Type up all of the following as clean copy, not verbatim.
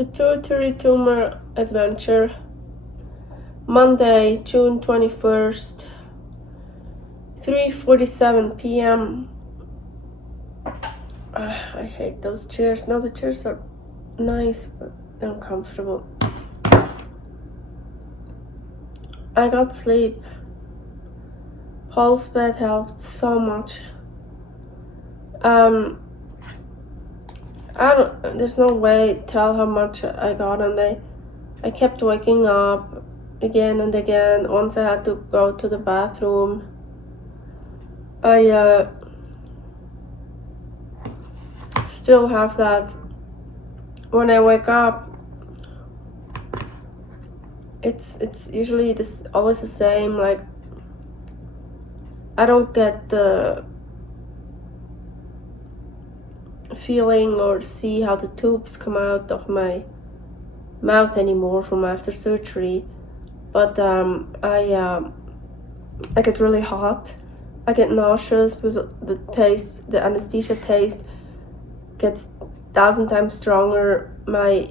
Pituitary Tumor Adventure, Monday, June 21st, 3:47 p.m. I hate those chairs. No, the chairs are nice, but uncomfortable. I got sleep. Paul's bed helped so much. There's no way to tell how much I got, and I kept waking up again and again. Once I had to go to the bathroom. I still have that. When I wake up, it's usually always the same. Like, I don't get the feeling or see how the tubes come out of my mouth anymore from after surgery, but I get really hot. I get nauseous because the anesthesia taste gets 1,000 times stronger. My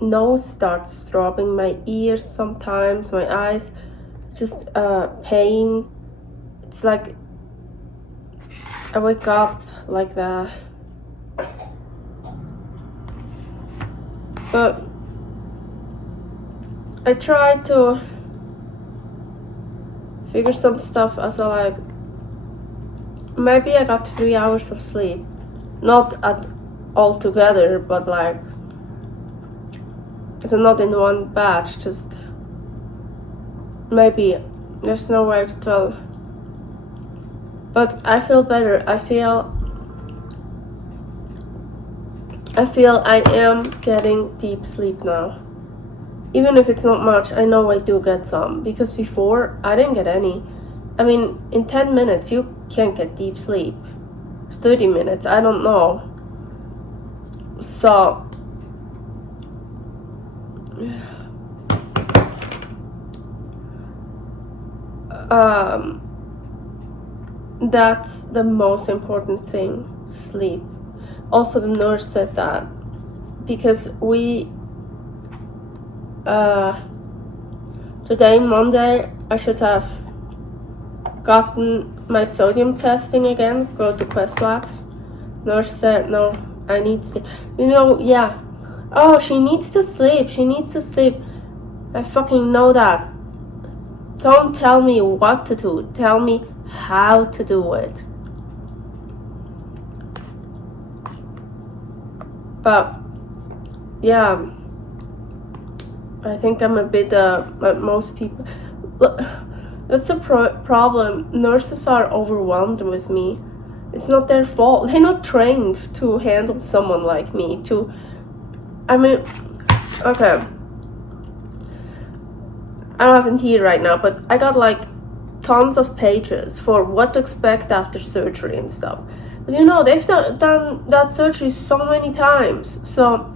nose starts throbbing, my ears sometimes, my eyes, just pain. It's like I wake up like that. But I try to figure some stuff as maybe I got 3 hours of sleep. Not all together, but it's not in one batch, just maybe. There's no way to tell. But I feel better. I feel I am getting deep sleep now. Even if it's not much, I know I do get some, because before I didn't get any. I mean, in 10 minutes you can't get deep sleep. 30 minutes, I don't know. So that's the most important thing, sleep. Also, the nurse said that, because today, Monday, I should have gotten my sodium testing again, go to Quest Labs. Nurse said, no, I need sleep. Yeah. Oh, she needs to sleep. I fucking know that. Don't tell me what to do. Tell me how to do it. But yeah, I think I'm a bit like most people. That's a problem. Nurses are overwhelmed with me. It's not their fault. They're not trained to handle someone like me. Okay. I don't have it here right now, but I got tons of pages for what to expect after surgery and stuff. But they've done that surgery so many times, so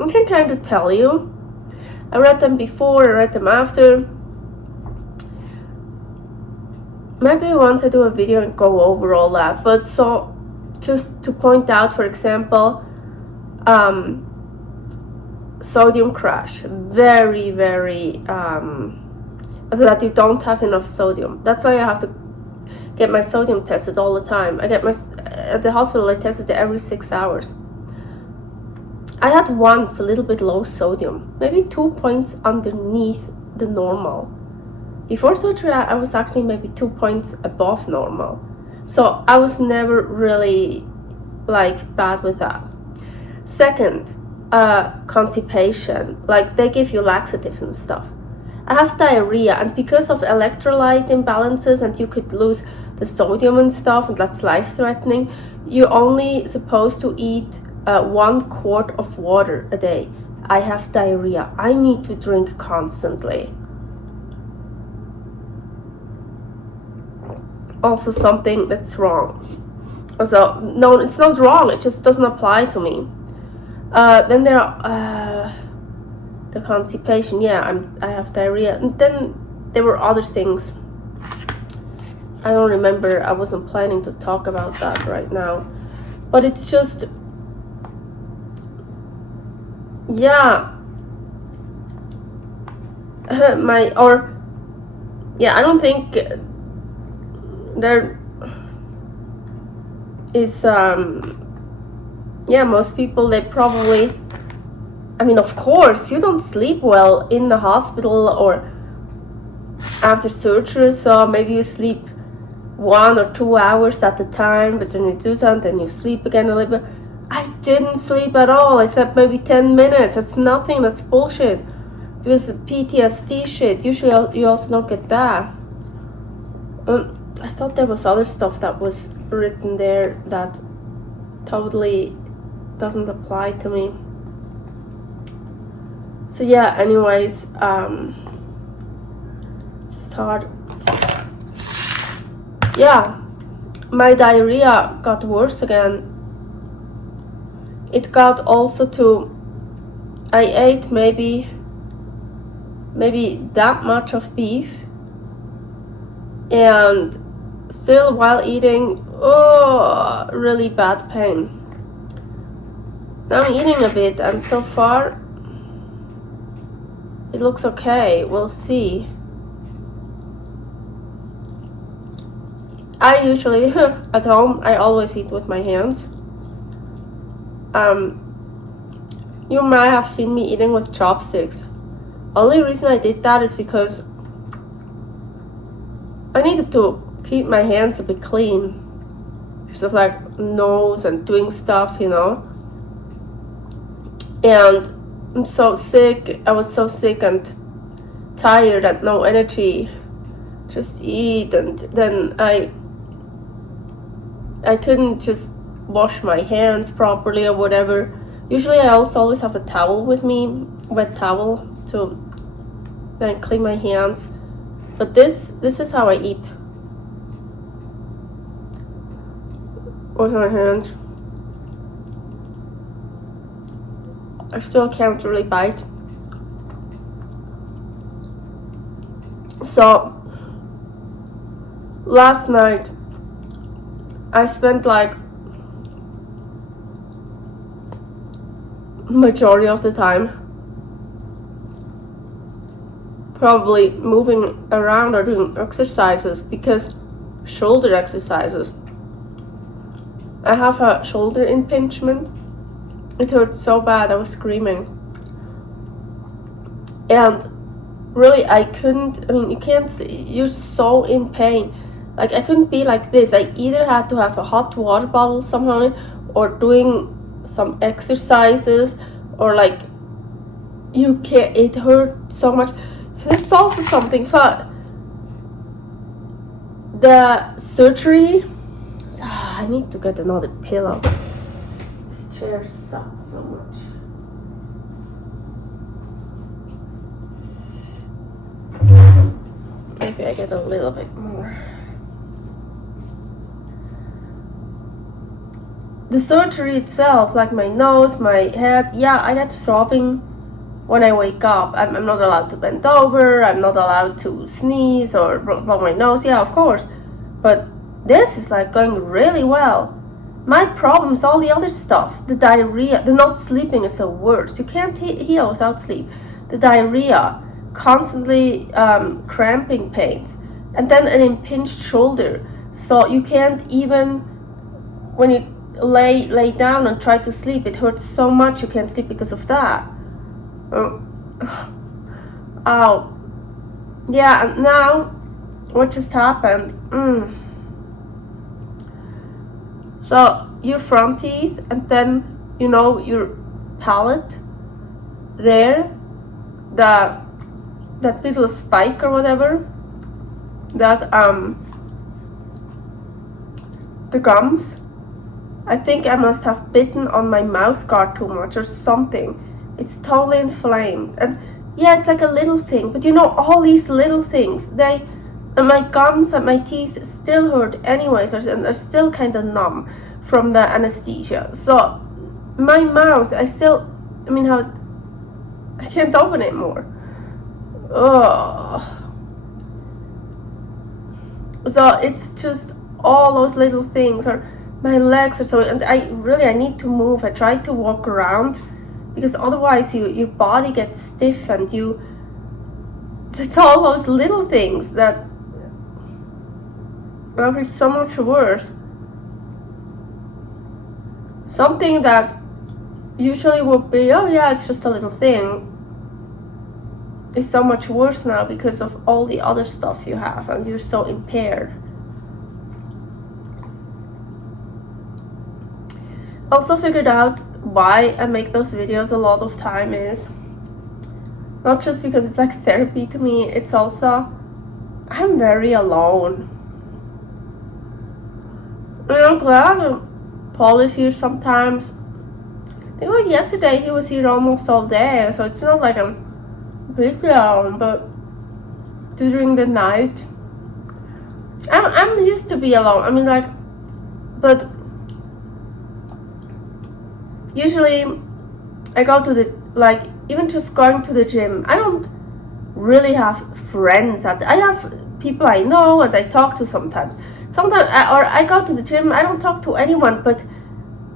I can kind of tell you. I read them before, I read them after. Maybe once I do a video and go over all that, but so just to point out, for example, sodium crash, very, very, so that you don't have enough sodium. That's why I have to get my sodium tested all the time. At the hospital, I tested it every 6 hours. I had once a little bit low sodium, maybe 2 points underneath the normal. Before surgery, I was actually maybe 2 points above normal. So I was never really bad with that. Second, constipation. They give you laxatives and stuff. I have diarrhea, and because of electrolyte imbalances, and you could lose the sodium and stuff, and that's life-threatening, you're only supposed to eat 1 quart of water a day. I have diarrhea. I need to drink constantly. Also something that's wrong. So, no, it's not wrong. It just doesn't apply to me. Then there are the constipation. Yeah, I have diarrhea. And then there were other things. I don't remember. I wasn't planning to talk about that right now. But it's just, yeah, I don't think there is most people, they probably, I mean, of course you don't sleep well in the hospital or after surgery, so maybe you sleep 1 or 2 hours at a time, but then you do something and you sleep again a little bit. I didn't sleep at all. I slept maybe 10 minutes. That's nothing. That's bullshit. Because PTSD shit, usually you also don't get that. I thought there was other stuff that was written there that totally doesn't apply to me. So yeah, anyways, just hard. Yeah, my diarrhea got worse again. It got also to, I ate maybe that much of beef, and still while eating, really bad pain. Now I'm eating a bit, and so far it looks okay. We'll see. I usually at home I always eat with my hands. You might have seen me eating with chopsticks. Only reason I did that is because I needed to keep my hands a bit clean, because of like nose and doing stuff, you know. And I'm so sick. I was so sick and tired and no energy. Just eat, and then I couldn't just wash my hands properly or whatever. Usually I also always have a towel with me, wet towel, to then clean my hands. But this is how I eat. With my hands. I still can't really bite. So last night I spent like majority of the time probably moving around or doing exercises, because shoulder exercises. I have a shoulder impingement. It hurt so bad, I was screaming. And really I couldn't, I mean, you can't, you're so in pain. Like I couldn't be like this. I either had to have a hot water bottle somehow, or doing some exercises, or like, you can't, it hurt so much. This is also something fun. The surgery, I need to get another pillow. This chair sucks so much. Maybe I get a little bit more. The surgery itself, like my nose, my head, yeah, I get throbbing when I wake up. I'm not allowed to bend over, I'm not allowed to sneeze or blow my nose, yeah, of course. But this is like going really well. My problem is all the other stuff. The diarrhea, the not sleeping is the worst. You can't heal without sleep. The diarrhea, constantly cramping pains, and then an impinged shoulder. So you can't even, when you lay down and try to sleep, it hurts so much you can't sleep because of that. Ow. Yeah, and now what just happened? So your front teeth, and then your palate there, that little spike or whatever, that the gums. I think I must have bitten on my mouth guard too much or something. It's totally inflamed. And yeah, it's like a little thing, but all these little things, and my gums and my teeth still hurt anyways, and they're still kind of numb from the anesthesia. So my mouth, I can't open it more. So it's just all those little things, or my legs are so, and I need to move. I try to walk around, because otherwise your body gets stiff and it's all those little things that make it so much worse. Something that usually would be, oh yeah, it's just a little thing, is so much worse now because of all the other stuff you have, and you're so impaired. Also figured out why I make those videos a lot of time is not just because it's like therapy to me, it's also I'm very alone. And I'm glad Paul is here sometimes. I think like yesterday he was here almost all day, so it's not like I'm completely alone, but during the night I'm used to be alone. I mean, like, but usually I go to the, like, even just going to the gym, I don't really have friends I have people I know and I talk to sometimes. Or I go to the gym, I don't talk to anyone, but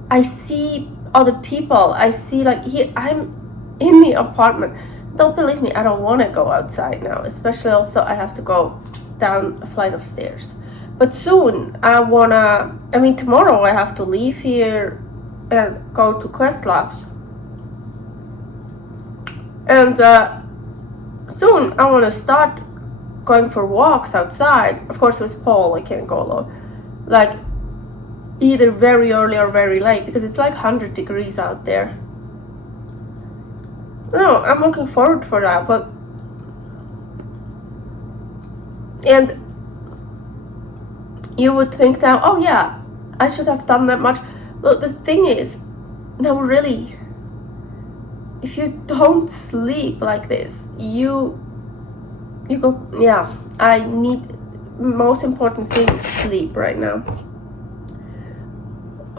I see other people. I see, like, here I'm in the apartment. Don't believe me, I don't want to go outside now, especially also I have to go down a flight of stairs. But soon tomorrow I have to leave here and go to Quest Labs. And soon I want to start going for walks outside. Of course, with Paul I can't go alone. Like, either very early or very late, because it's like 100 degrees out there. No, I'm looking forward for that, but and you would think that, oh yeah, I should have done that much. Well, the thing is, no, really, if you don't sleep like this, you go, yeah, I need, most important thing is sleep right now.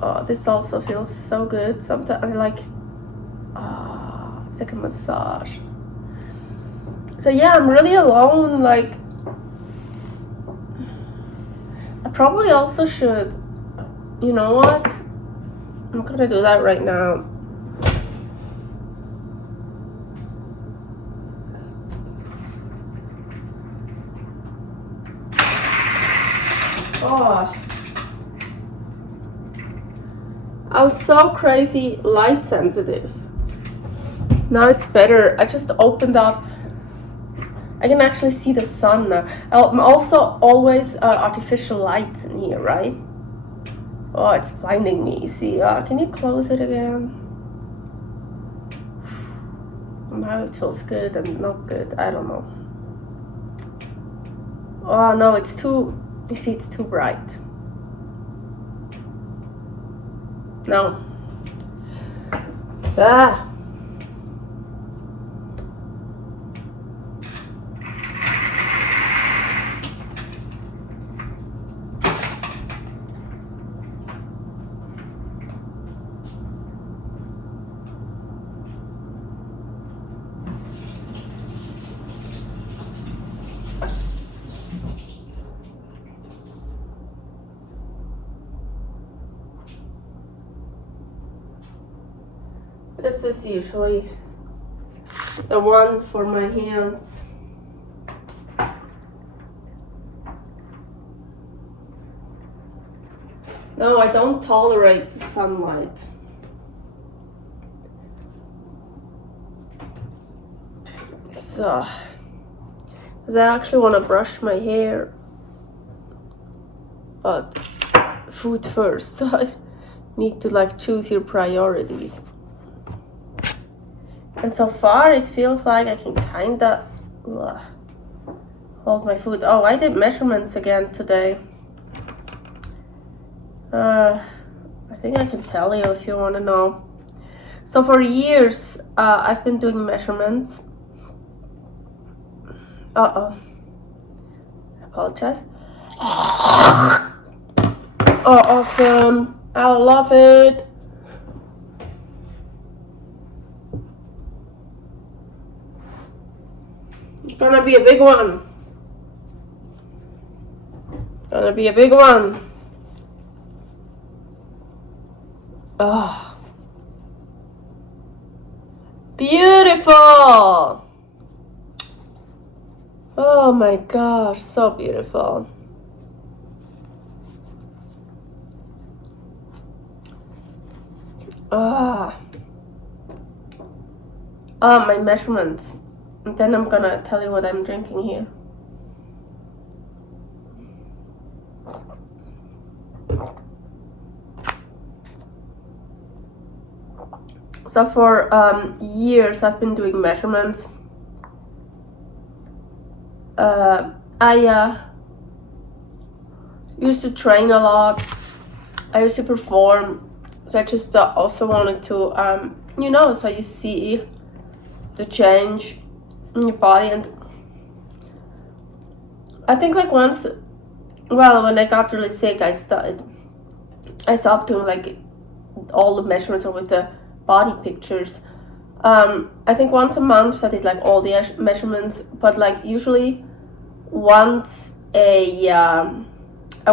Oh, this also feels so good. Sometimes I like, it's like a massage. So yeah, I'm really alone. Like, I probably also should, you know what? I'm gonna do that right now. Oh, I was so crazy light sensitive. Now it's better. I just opened up. I can actually see the sun now. I'm also always artificial lights in here, right? Oh, it's blinding me. See, can you close it again? Now it feels good and not good. I don't know. Oh no, it's too. You see, it's too bright. No. Ah. This is usually the one for my hands. No, I don't tolerate the sunlight. So, because I actually want to brush my hair, but food first, so I need to like choose your priorities. And so far it feels like I can kinda hold my food. Oh, I did measurements again today. I think I can tell you if you want to know. So for years, I've been doing measurements. I apologize. Oh, awesome. I love it. It's gonna be a big one. Gonna be a big one. Oh. Beautiful. Oh my gosh, so beautiful. Ah, my measurements. And then I'm gonna tell you what I'm drinking here. So for years I've been doing measurements. I used to train a lot. I used to perform. So I just also wanted to, so you see the change in your body. And I think like once, when I got really sick, I stopped doing like all the measurements or with the body pictures. I think once a month I did like all the measurements, but like usually once a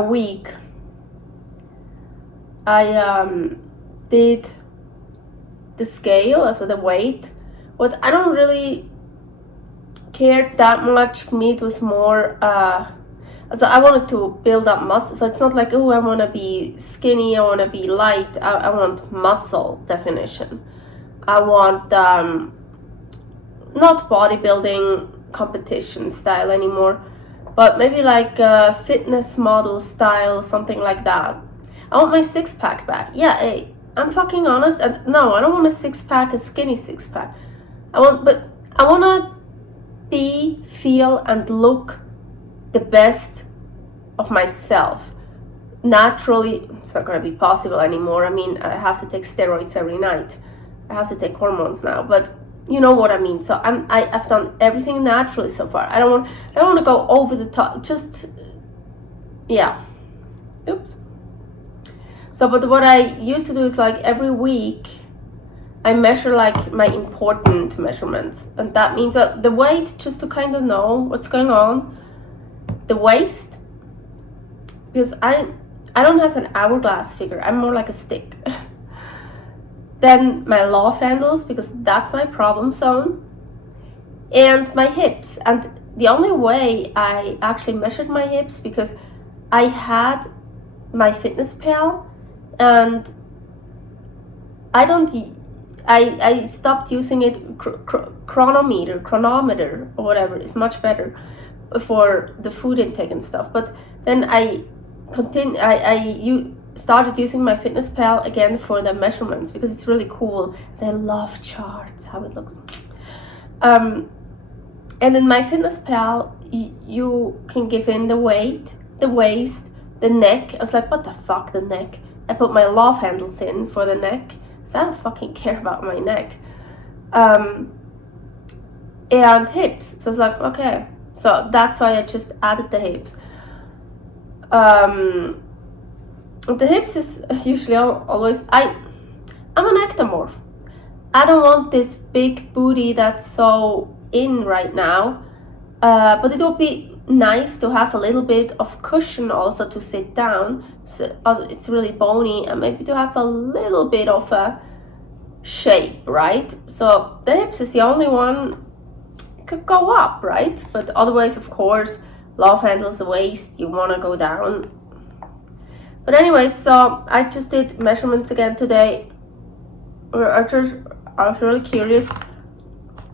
week I did the scale, also the weight. But I don't really care that much. For me it was more so I wanted to build up muscle. So it's not like, oh, I want to be skinny, I want to be light. I want muscle definition. I want not bodybuilding competition style anymore, but maybe like a fitness model style, something like that. I want my six-pack back. Yeah, hey, I'm fucking honest. And no, I don't want a six-pack, a skinny six-pack. I want to be, feel, and look the best of myself. Naturally, it's not going to be possible anymore. I mean, I have to take steroids every night. I have to take hormones now, but you know what I mean. So I've done everything naturally so far. I don't want to go over the top. Just, yeah. Oops. So, but what I used to do is like every week I measure like my important measurements, and that means that the weight, just to kind of know what's going on, the waist, because I don't have an hourglass figure, I'm more like a stick. Then my love handles, because that's my problem zone, and my hips. And the only way I actually measured my hips, because I had my fitness pal, and I stopped using it. Chronometer or whatever is much better for the food intake and stuff. But then I started using my fitness pal again for the measurements, because it's really cool. They love charts, how it looks. And in my fitness pal, you can give in the weight, the waist, the neck. I was like, what the fuck, the neck? I put my love handles in for the neck, so I don't fucking care about my neck. And hips. So I was like, okay. So that's why I just added the hips. The hips is usually always, I'm an ectomorph. I don't want this big booty that's so in right now, but it would be nice to have a little bit of cushion also to sit down. So it's really bony, and maybe to have a little bit of a shape, right? So the hips is the only one could go up, right? But otherwise, of course, love handles, the waist, you want to go down. But anyway, so I just did measurements again today. I was really curious.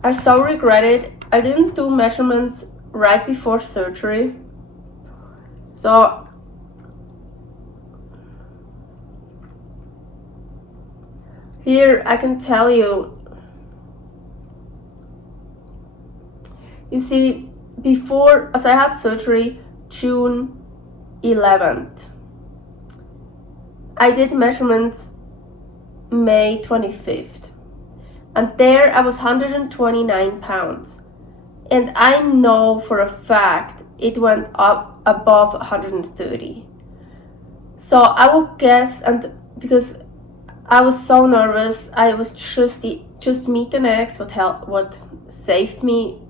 I so regretted I didn't do measurements right before surgery. So here I can tell you, you see, before, as I had surgery June 11th, I did measurements May 25th, and there I was 129 pounds, and I know for a fact it went up above 130. So I would guess, and because I was so nervous, I was just meet the next, what saved me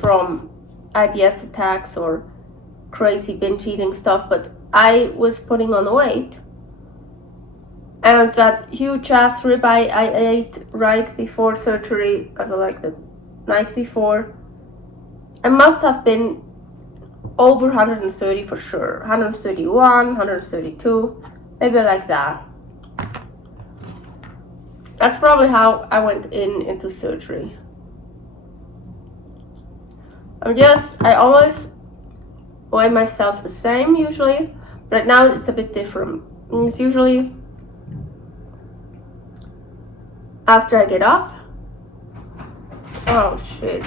from IBS attacks or crazy binge eating stuff. But I was putting on weight, and that huge ass ribeye I ate right before surgery, also like the night before, I must have been over 130 for sure. 131, 132, maybe like that. That's probably how I went into surgery. I always weigh myself the same usually, but now it's a bit different. It's usually after I get up. Oh shit.